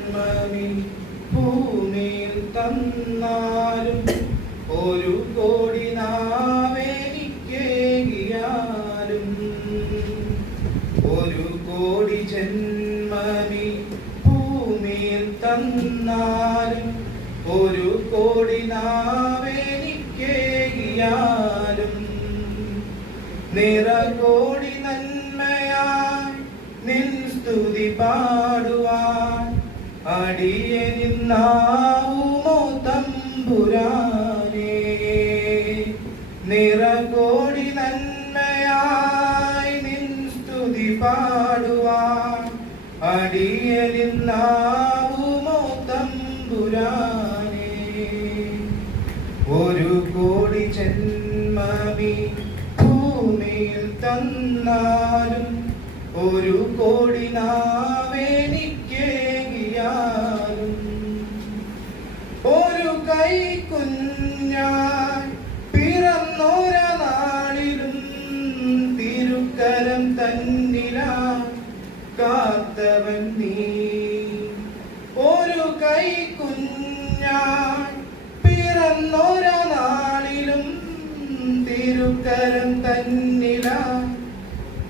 ജന്മമി ഭൂമിയിൽ തന്നാലും ഒരു കോടി നാവെനിക്കേകിയാലും ഒരു കോടി ജന്മമി ഭൂമിയിൽ തന്നാലും ഒരു കോടി നാവെനിക്കേകിയാലും നിറകോടി നന്മയായി നിൻ സ്തുതി പാടുവാൻ അടിയനിന്നാവുമോ തമ്പുരാനേ. നിറകോടി നന്മയായി നിൻ സ്തുതി പാടുവാൻ അടിയനിന്നാവുമോ തമ്പുരാനേ. ഒരു കോടി ജന്മമി ഭൂമിയിൽ തന്നാലും ഒരു കോടി നാവെനിക്കേകിയാലും ഒരു കൈക്കുഞ്ഞായി പിറന്നൊര നാളിലും തിരുക്കരം തന്നിലാ കാത്തവൻ നീ. ഒരു കൈക്കുഞ്ഞായി പിറന്നൊര നാളിലും തിരുക്കരം തന്നിലാ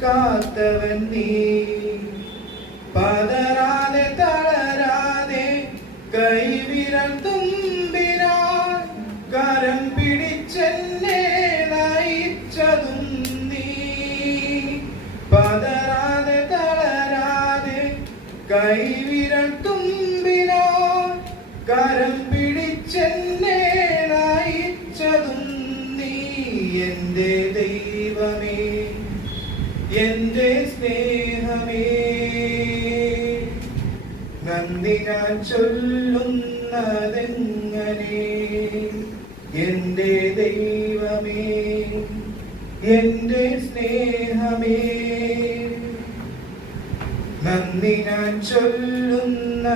കാത്തവൻ നീ. പതറാതെ തളരാതെ കൈവിരൽ തുമ്പിനാൽ കരം പിടിച്ചെന്നെ നയിച്ചതും നീ. പതറാതെ തളരാതെ കൈവിരൽ തുമ്പിനാൽ കരം പിടിച്ചെന്നെ നയിച്ചതും നീ. എന്റെ ദൈവമേ, എന്റെ സ്നേഹമേ, നന്ദി ഞാൻ ചൊല്ലുന്നതെങ്ങനെ. എന്റെ ദൈവമേ, എന്റെ സ്നേഹമേ, നന്ദി ഞാൻ ചൊല്ലുന്നതെങ്ങനെ.